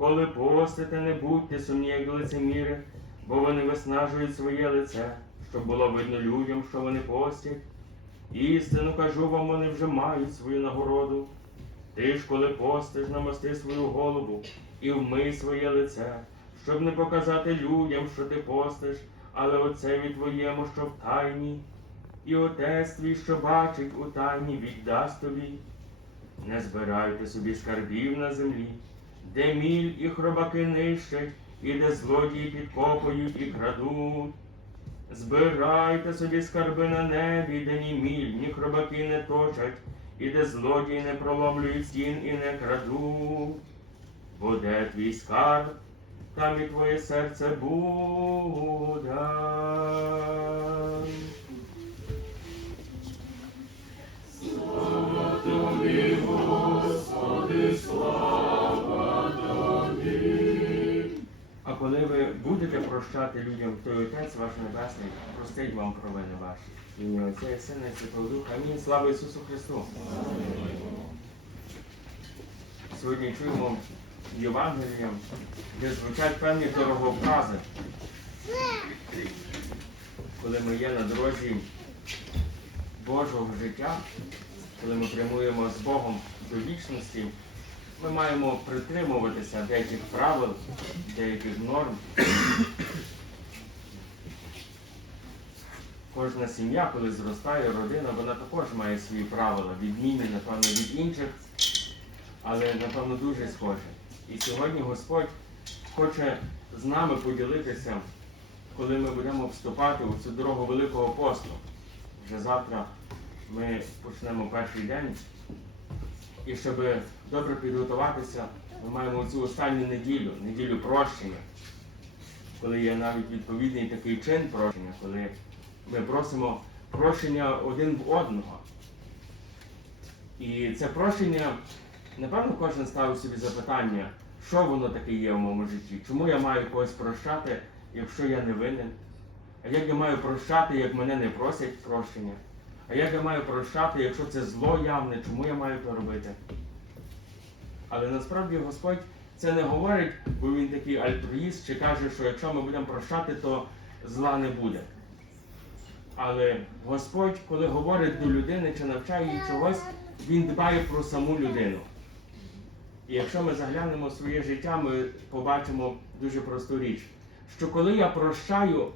Коли постите, не будьте сумні, як лицеміри, бо вони виснажують своє лице, щоб було видно людям, що вони постять. Істину кажу вам, вони вже мають свою нагороду. Ти ж, коли постиш, намасти свою голову і вмий своє лице, щоб не показати людям, що ти постиш, але отцеві твоєму, що в тайні, і отець твій, що бачить у тайні, віддасть тобі. Не збирайте собі скарбів на землі, де міль і хробаки нищать, і де злодії підкопують і крадуть. Збирайте собі скарби на небі, де ні міль, ні хробаки не точать, і де злодії не проломлюють стін і не крадуть. Бо де твій скарб, там і твоє серце буде. Прощати людям, то й Отець ваш Небесний простить вам провини ваші. Ім'я Отця і Сина і Святого Духа. Амінь. Слава Ісусу Христу! Сьогодні чуємо Євангелія, де звучать певні дороговкази. Коли ми є на дорозі Божого життя, коли ми прямуємо з Богом до вічності, ми маємо притримуватися деяких правил, деяких норм. Кожна сім'я, коли зростає родина, вона також має свої правила, відмінні, напевно, від інших, але, напевно, дуже схожі. І сьогодні Господь хоче з нами поділитися, коли ми будемо вступати у цю дорогу Великого посту. Вже завтра ми почнемо перший день. І щоб добре підготуватися, ми маємо цю останню неділю, неділю прощення, коли є навіть відповідний такий чин прощення, коли ми просимо прощення один в одного. І це прощення, напевно, кожен ставив собі запитання, що воно таке є в моєму житті, чому я маю когось прощати, якщо я не винен? А як я маю прощати, як мене не просять прощення? А як я маю прощати, якщо це зло явне, чому я маю це робити? Але насправді Господь це не говорить, бо він такий альтруїст, чи каже, що якщо ми будемо прощати, то зла не буде. Але Господь, коли говорить до людини чи навчає її чогось, він дбає про саму людину. І якщо ми заглянемо в своє життя, ми побачимо дуже просту річ, що коли я прощаю,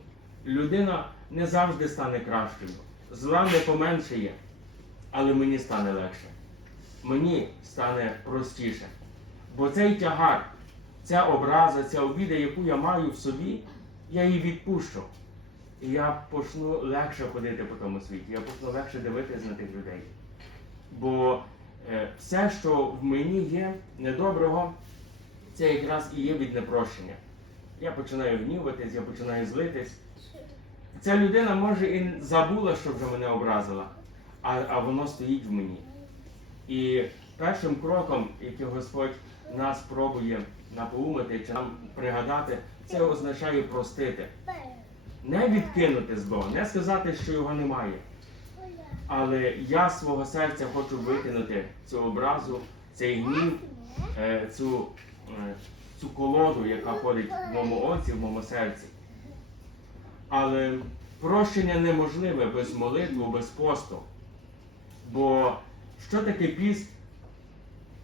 людина не завжди стане кращою. Зла не поменшає, але мені стане легше. Мені стане простіше. Бо цей тягар, ця образа, ця обіда, яку я маю в собі, я її відпущу. Я почну легше ходити по тому світі, я почну легше дивитися на тих людей. Бо е, все, що в мені є недоброго, це якраз і є від непрощення. Я починаю гніватись, я починаю злитись. Ця людина може і забула, що вже мене образила, а, а воно стоїть в мені. І першим кроком, який Господь нас пробує напоумити чи нам пригадати, це означає простити. Не відкинути зло, не сказати, що його немає. Але я з свого серця хочу викинути цю образу, цей гнів, е, цю, е, цю колоду, яка ходить в моєму оці, в моєму серці. Але прощення неможливе без молитви, без посту. Бо що таке піст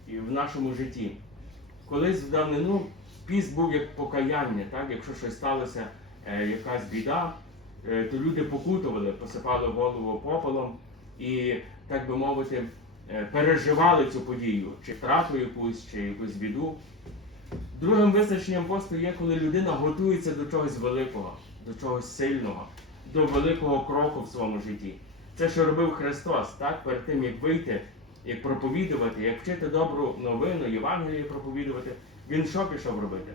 в нашому житті? Колись в давнину піст був як покаяння, так? якщо щось сталося, якась біда, е, то люди покутували, посипали голову попелом і, так би мовити, е, переживали цю подію, чи втрату якусь, чи якусь біду. Другим визначенням посту є, коли людина готується до чогось великого, до чогось сильного, до великого кроку в своєму житті. Це, що робив Христос, так, перед тим, як вийти, як проповідувати, як вчити добру новину, Євангеліє проповідувати, він що пішов робити?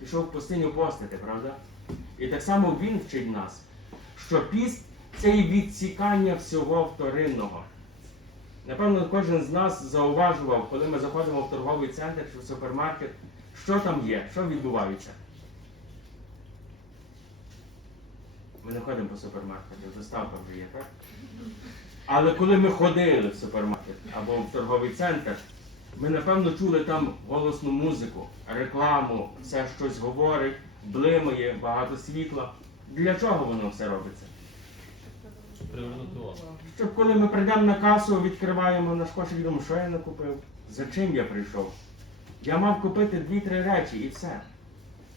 Пішов в пустиню постити, правда? І так само він вчить нас, що піст це і відсікання всього вторинного. Напевно, кожен з нас зауважував, коли ми заходимо в торговий центр чи в супермаркет, що там є, що відбувається. Ми не ходимо по супермаркету, доставка вже є, так? Але коли ми ходили в супермаркет або в торговий центр, Ми напевно чули там голосну музику, рекламу, все щось говорить, блимає, багато світла. Для чого воно все робиться? Привернути увагу. Щоб коли ми прийдемо на касу, відкриваємо наш кошик і думаємо, що я накупив, за чим я прийшов. Я мав купити дві-три речі і все.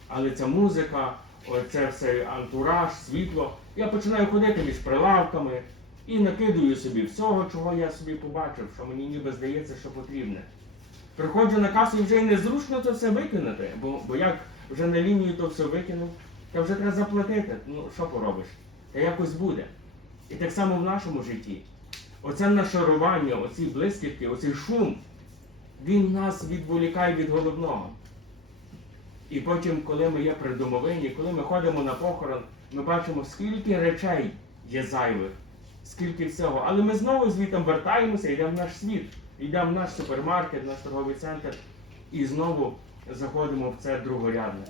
Але ця музика, оце все антураж, світло. Я починаю ходити між прилавками і накидую собі всього, чого я собі побачив, що мені ніби здається, що потрібне. Приходжу на касу і вже й незручно це все викинути, бо, бо як вже на лінію то все викинув, то вже треба заплатити. Ну, що поробиш? Та якось буде. І так само в нашому житті. Оце нашарування, оці блискітки, оцей шум, він нас відволікає від головного. І потім, коли ми є при домовині, коли ми ходимо на похорон, ми бачимо, скільки речей є зайвих, скільки всього. Але ми знову звідти вертаємося, йдемо в наш світ, йдемо в наш супермаркет, наш торговий центр і знову заходимо в це другорядне.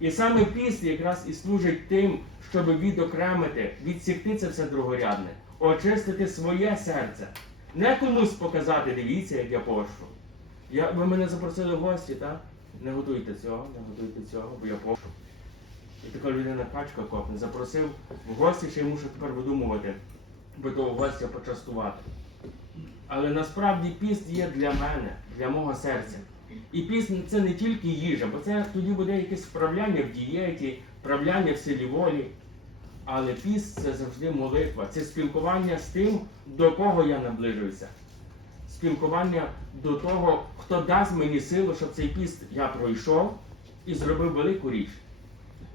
І саме піст якраз і служить тим, щоб відокремити, відсікти це все другорядне, очистити своє серце. Не комусь показати, дивіться, як я пошу. Я, ви мене запросили в гості, так? Не готуйте цього, не готуйте цього, бо я пошу. І така людина качка копне, запросив в гості, ще й мушу тепер видумувати, бо того гостя почастувати. Але насправді піст є для мене, для мого серця. І піст це не тільки їжа, бо це тоді буде якесь вправляння в дієті, вправляння в силі волі. Але піст це завжди молитва, це спілкування з тим, до кого я наближуюся. Спілкування до того, хто дасть мені силу, щоб цей піст я пройшов і зробив велику річ.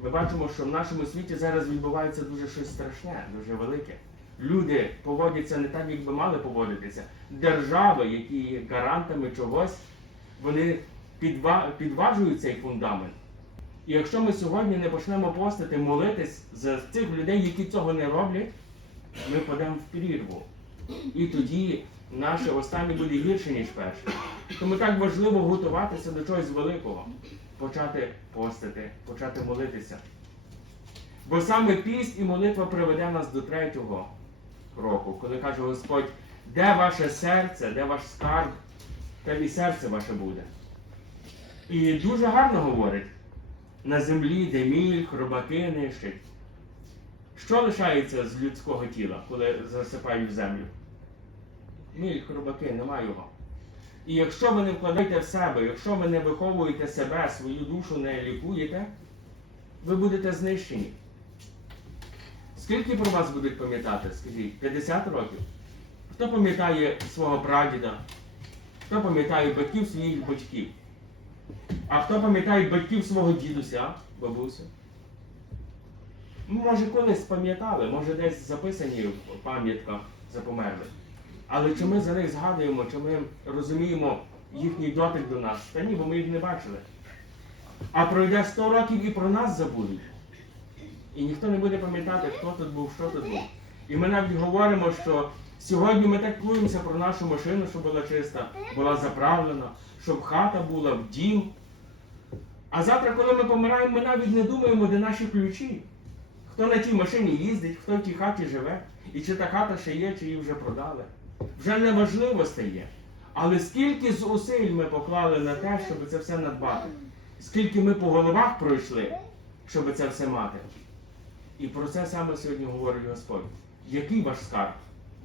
Ми бачимо, що в нашому світі зараз відбувається дуже щось страшне, дуже велике. Люди поводяться не так, як би мали поводитися. Держави, які є гарантами чогось, вони підва- підважують цей фундамент. І якщо ми сьогодні не почнемо постити, молитись за цих людей, які цього не роблять, ми подемо в прірву. І тоді наше останнє буде гірше, ніж перше. Тому так важливо готуватися до чогось великого, почати постити, почати молитися. Бо саме піст і молитва приведе нас до третього року, коли каже Господь, де ваше серце, де ваш скарб, те і серце ваше буде. І дуже гарно говорить, на землі, де міль, хробаки нищать. Що лишається з людського тіла, коли засипають в землю? Міль, хробаки, нема його. І якщо ви не вкладаєте в себе, якщо ви не виховуєте себе, свою душу не лікуєте, ви будете знищені. Скільки про вас будуть пам'ятати, скажіть? 50 років? Хто пам'ятає свого прадіда? Хто пам'ятає батьків своїх батьків? А хто пам'ятає батьків свого дідуся, бабусю? Може, колись пам'ятали, може десь записані в пам'ятках за померлих. Але чи ми за них згадуємо, чи ми розуміємо їхній дотик до нас? Та ні, бо ми їх не бачили. А пройде 100 років і про нас забудуть. І ніхто не буде пам'ятати, хто тут був, що тут був. І ми навіть говоримо, що сьогодні ми так клуємося про нашу машину, щоб була чиста, була заправлена, щоб хата була в дім. А завтра, коли ми помираємо, ми навіть не думаємо, де наші ключі. Хто на тій машині їздить, хто в тій хаті живе, і чи та хата ще є, чи її вже продали. Вже не важливо стає. Але скільки зусиль ми поклали на те, щоб це все надбати, скільки ми по головах пройшли, щоб це все мати. І про це саме сьогодні говорить Господь. Який ваш скарб?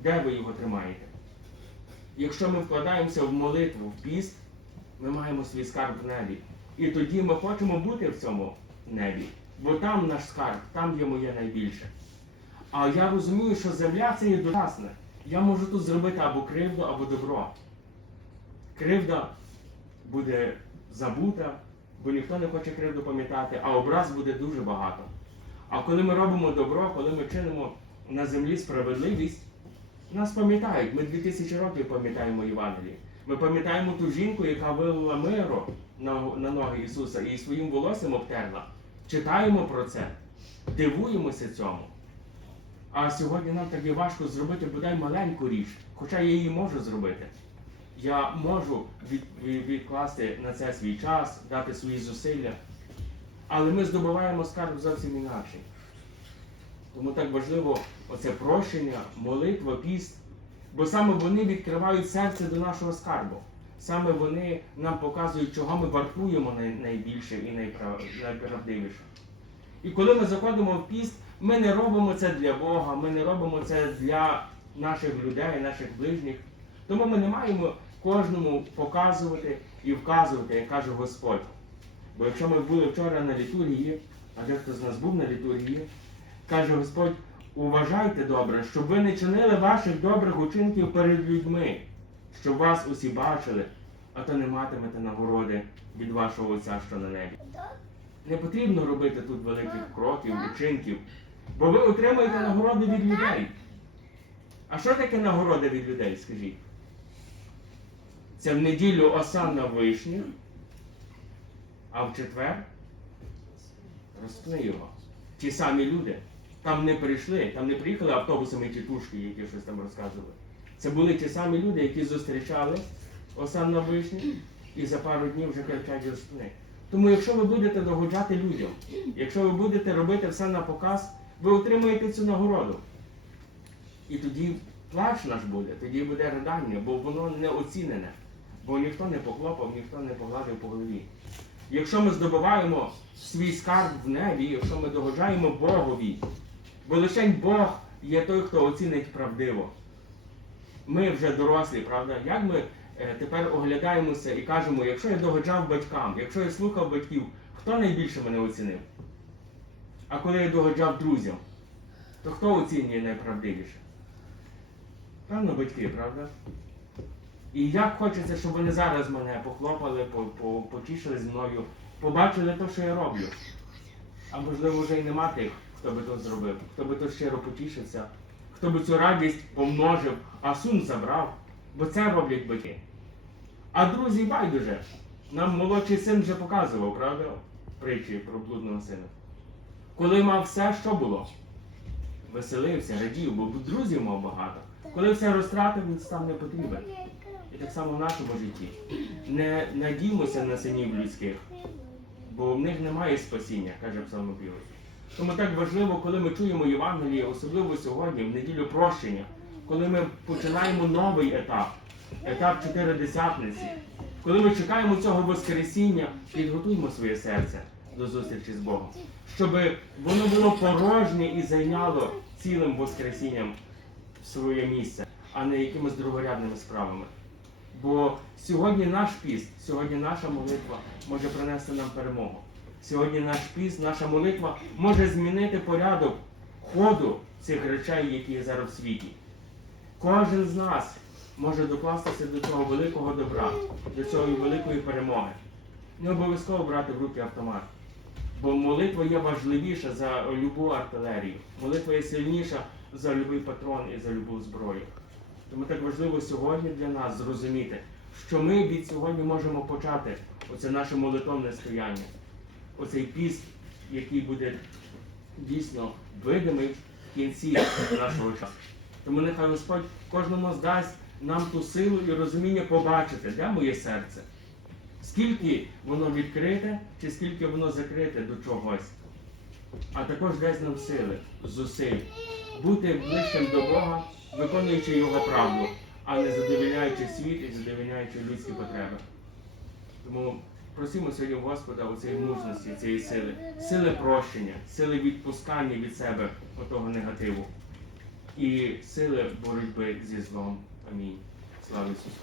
Де ви його тримаєте? Якщо ми вкладаємося в молитву, в піст, ми маємо свій скарб в небі. І тоді ми хочемо бути в цьому небі. Бо там наш скарб, там є моє найбільше. А я розумію, що земля це є дочасне. Я можу тут зробити або кривду, або добро. Кривда буде забута, бо ніхто не хоче кривду пам'ятати, а образ буде дуже багато. А коли ми робимо добро, коли ми чинимо на землі справедливість, нас пам'ятають. Ми 2000 років пам'ятаємо Євангеліє. Ми пам'ятаємо ту жінку, яка вилила миру на, на ноги Ісуса і своїм волоссям обтерла. Читаємо про це, дивуємося цьому. А сьогодні нам так є важко зробити бодай маленьку річ, хоча я її можу зробити. Я можу від, від- відкласти на це свій час, дати свої зусилля. Але ми здобуваємо скарб зовсім інакший. Тому так важливо оце прощення, молитва, піст, бо саме вони відкривають серце до нашого скарбу. саме вони нам показують, чого ми вартуємо найбільше і найправдивіше. І коли ми заходимо в піст, ми не робимо це для Бога, ми не робимо це для наших людей, наших ближніх. Тому ми не маємо кожному показувати і вказувати, як каже Господь. Бо якщо ми були вчора на літургії, а дехто з нас був на літургії, каже Господь, уважайте добре, щоб ви не чинили ваших добрих учинків перед людьми, щоб вас усі бачили, а то не матимете нагороди від вашого Отця, що на небі. Не потрібно робити тут великих кроків, учинків, бо ви отримуєте нагороди від людей. А що таке нагорода від людей, скажіть? Це в неділю осанна вишня, а в четвер розпни його. Ті самі люди. Там не прийшли, там не приїхали автобусами тітушки, які щось там розказували. Це були ті самі люди, які зустрічали осанна вишня і за пару днів вже кричать розпни. Тому якщо ви будете догоджати людям, якщо ви будете робити все на показ, ви отримаєте цю нагороду. І тоді плач наш буде, тоді буде ридання, бо воно не оцінене, бо ніхто не похлопав, ніхто не погладив по голові. Якщо ми здобуваємо свій скарб в небі, якщо ми догоджаємо Богові, бо лише Бог є той, хто оцінить правдиво. Ми вже дорослі, правда? Як ми е, тепер оглядаємося і кажемо, якщо я догоджав батькам, якщо я слухав батьків, хто найбільше мене оцінив? А коли я догоджав друзям, то хто оцінює найправдивіше? Певно, батьки, правда? І як хочеться, щоб вони зараз мене похлопали, по, по, потішили зі мною, побачили те, що я роблю. А можливо, вже й нема тих, хто би то зробив, хто би то щиро потішився, хто би цю радість помножив, а сум забрав, бо це роблять батьки. А друзі байдуже. Нам молодший син вже показував, правда? Притчі про блудного сина. Коли мав все, що було? Веселився, радів, бо друзів мав багато. Коли все розтратив, він став не потрібен. І так само в нашому житті. Не надіймося на синів людських, бо в них немає спасіння, каже псалмопівець. Тому так важливо, коли ми чуємо Євангеліє, особливо сьогодні, в неділю прощення, коли ми починаємо новий етап, етап чотиридесятниці, коли ми чекаємо цього Воскресіння, підготуймо своє серце до зустрічі з Богом, щоб воно було порожнє і зайняло цілим Воскресінням своє місце, а не якимись другорядними справами. Бо сьогодні наш піст, сьогодні наша молитва може принести нам перемогу. Сьогодні наш піст, наша молитва може змінити порядок ходу цих речей, які є зараз в світі. Кожен з нас може докластися до цього великого добра, до цієї великої перемоги. Не обов'язково брати в руки автомат. Бо молитва є важливіша за любу артилерію. Молитва є сильніша за любий патрон і за любу зброю. Тому так важливо сьогодні для нас зрозуміти, що ми від сьогодні можемо почати оце наше молитовне стояння, оцей піст, який буде дійсно видимий в кінці нашого часу. Тому нехай Господь кожному здасть нам ту силу і розуміння побачити, де моє серце, скільки воно відкрите, чи скільки воно закрите до чогось. А також дасть нам сили, зусиль, бути ближчим до Бога, виконуючи Його правду, а не задовільняючи світ і задовільняючи людські потреби. Тому просимо сьогодні Господа у цій мужності, цієї сили, сили прощення, сили відпускання від себе отого негативу і сили боротьби зі злом. Амінь. Слава Ісусу!